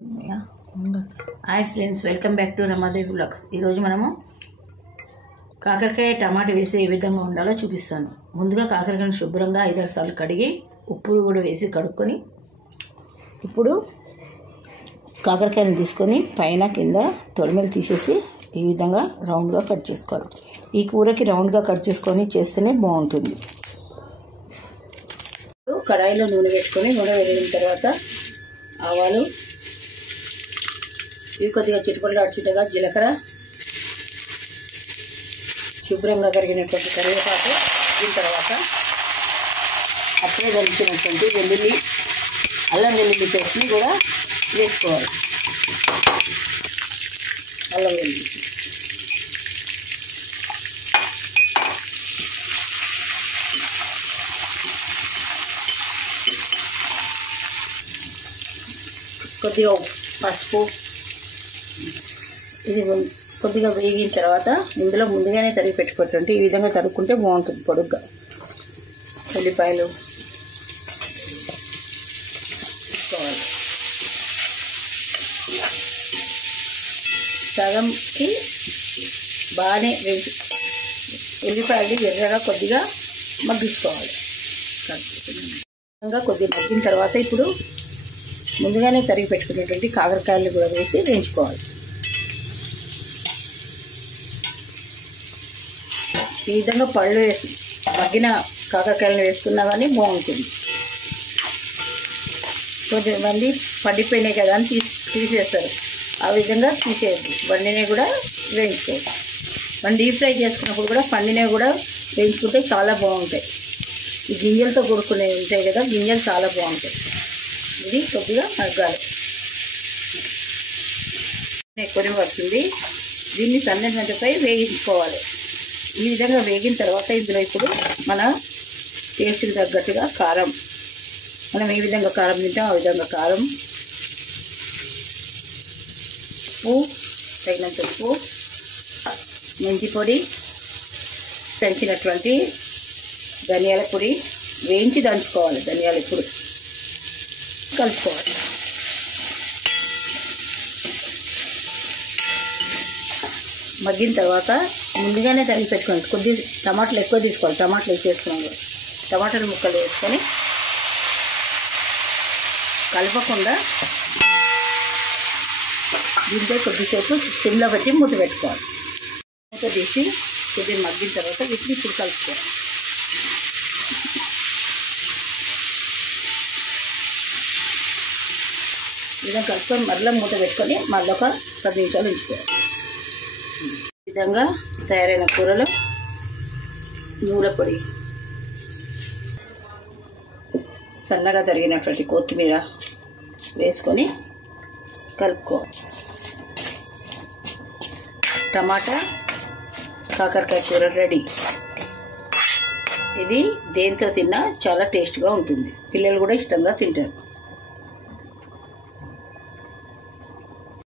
Hi friends, welcome back to Ramadevi vlogs. ఈరోజు మనము కాకరకాయ టమాటా వేసి ఏ విధంగా ఉండాలో చూపిస్తాను. ముందుగా కాకరకాయను శుభ్రంగా 5-6 సార్లు కడిగి ఉప్పు కూడా వేసి కడుక్కొని ఇప్పుడు కాకరకాయను తీసుకొని పైన కింద తొడిమెలు తీసేసి ఈ విధంగా రౌండ్గా కట్ చేసుకోవాలి. ఈ కూరకి రౌండ్గా కట్ చేసుకొని చేస్తేనే బాగుంటుంది. కడాయిలో నూనె పెట్టుకొని నూనె వేడిన తర్వాత ఆవాలు, ఇవి కొద్దిగా చిటిపట్లు అడుచుటగా జీలకర్ర, శుభ్రంగా కరిగినటువంటి కరివేపాకు, దీని తర్వాత అప్పుడే కలిపినటువంటి వెల్లుల్లి, అల్లం వెల్లుల్లి పేస్ట్ని కూడా వేసుకోవాలి. అల్లం వెల్లుల్లి కొద్దిగా పసుపు, ఇది కొద్దిగా వేగిన తర్వాత ఇందులో ముందుగానే తరిగి పెట్టుకోవచ్చు. ఈ విధంగా తరుక్కుంటే బాగుంటుంది. పొడుగ్గా ఉల్లిపాయలు తీసుకోవాలి. సగంకి బాగానే ఉల్లిపాయలు ఎర్రగా కొద్దిగా మగ్గించుకోవాలి. కొద్దిగా మగ్గిన తర్వాత ఇప్పుడు ముందుగానే తరిగి పెట్టుకునేటువంటి కాకరకాయలు కూడా వేసి వేయించుకోవాలి. ఈ విధంగా పళ్ళు వేసి మగ్గిన కాకరకాయలను వేసుకున్నా కానీ బాగుంటుంది. కొంతమంది పండిపోయినాయి కదా అని తీసేస్తారు. ఆ విధంగా తీసేయద్దు. పండినవి కూడా వేయించుకోవచ్చు. మనం డీప్ ఫ్రై చేసుకున్నప్పుడు కూడా పండినవి కూడా వేయించుకుంటే చాలా బాగుంటాయి. ఈ గింజలతో కొడుకునేవి ఉంటాయి కదా, గింజలు చాలా బాగుంటాయి. ఇది కొద్దిగా మగ్గాలి. ఎక్కువనే పడుతుంది. దీన్ని సన్నటి మంటపై వేయించుకోవాలి. ఈ విధంగా వేగిన తర్వాత ఇందులో ఇప్పుడు మన టేస్ట్కి తగ్గట్టుగా కారం, మనం ఏ విధంగా కారం తింటాం ఆ విధంగా కారం, ఉప్పు, తగినంత ఉప్పు, మెంతి పొడి, పెంచినటువంటి ధనియాల పొడి, వేయించి దంచుకోవాలి. ధనియాల పొడి కలుపుకోవాలి. మగ్గిన తర్వాత ముందుగానే తరిగి పెట్టుకోండి. కొద్ది టమాటాలు ఎక్కువ తీసుకోవాలి. టమాటాలు వేసేసుకున్నాం. టమాటాలు ముక్కలు వేసుకొని కలపకుండా దీంతో కొద్దిసేపు సిమ్లో పెట్టి మూత పెట్టుకోవాలి. మూత తీసి కొద్దిగా మగ్గిన తర్వాత వీటిని ఇప్పుడు కలుపుకోవాలి. విధంగా కలుపుకొని మరలా మూత పెట్టుకొని మళ్ళీ ఒక 10 నిమిషాలు ఉంచుకోవాలి. ఈ విధంగా తయారైన కూరలో నూనె పొడి, సన్నగా తరిగినటువంటి కొత్తిమీర వేసుకొని కలుపుకోవాలి. టమాటా కాకరకాయ కూర రెడీ. ఇది దేంతో తిన్నా చాలా టేస్ట్గా ఉంటుంది. పిల్లలు కూడా ఇష్టంగా తింటారు.